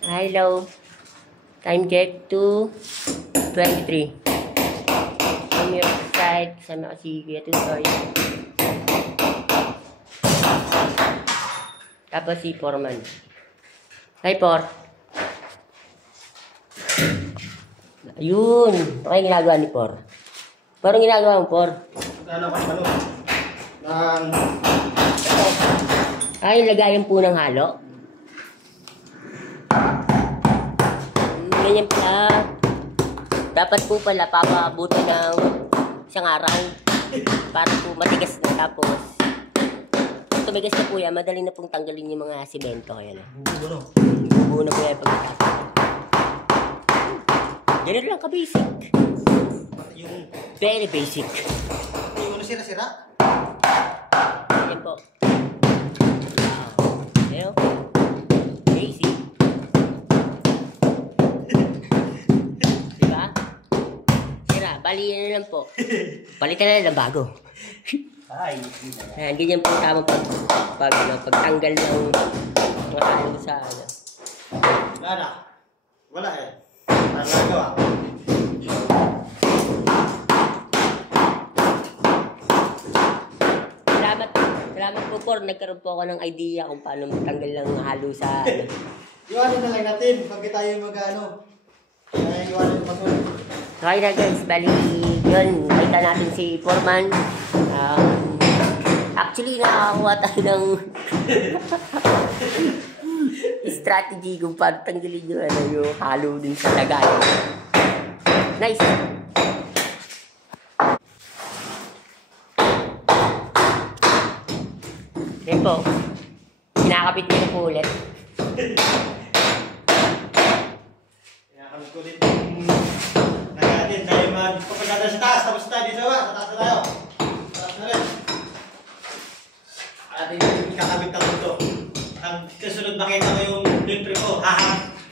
Hello. Time check to 23. From your side, kasama ko si Kuya Tutoy. Tapos si Foreman. Hi, Por. Ayun. Ano yung ginagawa ni Por? Parang ginagawa mo, Por? Ay, lagayan po ng halo. Ganyan pala. Dapat po pala papabuti ng isang araw para po matigas na. Tapos tumigas na po yan, madali na pong tanggalin yung mga simento. Ayan. Buo na po yan pagkatapos. Ganun lang ka-basic. Very basic. Yung ano sira-sira? Ayan po. Ayan. Basic. Diba? Sira. Bali yan lang po. Palitan na lang bago. Ay. Ayan, ganyan po tama pagtanggal ng mga halo sa ano. Wala na. Wala eh. Ano nagawa? Salamat po, Por. Nagkaroon po ako ng idea kung paano matanggal ng halo sa ano. Iwanan na lang natin pag tayo mag-ano. Iwanan yung masun. Okay na guys, bali yun, nakita natin si Foreman. Actually, nakakakuha tayo ng strategy kung paano tanggalin yung halo din sa lagay. Nice! Yan po, kinakapit ko po ulit. Kinakapit ko ulit yung nagatin. Tayo magpapadala sa taas. Tapos tayo dito ba? Sa taas na tayo. Sa taas na rin. At ikakabit na ito. Ang kasunod makita ko yung limpre ko.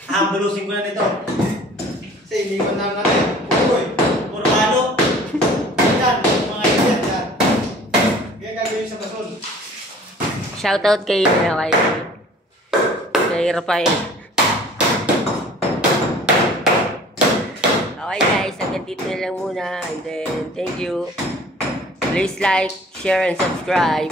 Hahambulusin ko na nito. Kasi hindi ko na natin. Puro ano. Yan. Mga yan. Yan. Kaya gagawin sa bason. Shoutout kay Rafael. Okay guys, hanggang dito na lang muna. And then, thank you. Please like, share, and subscribe.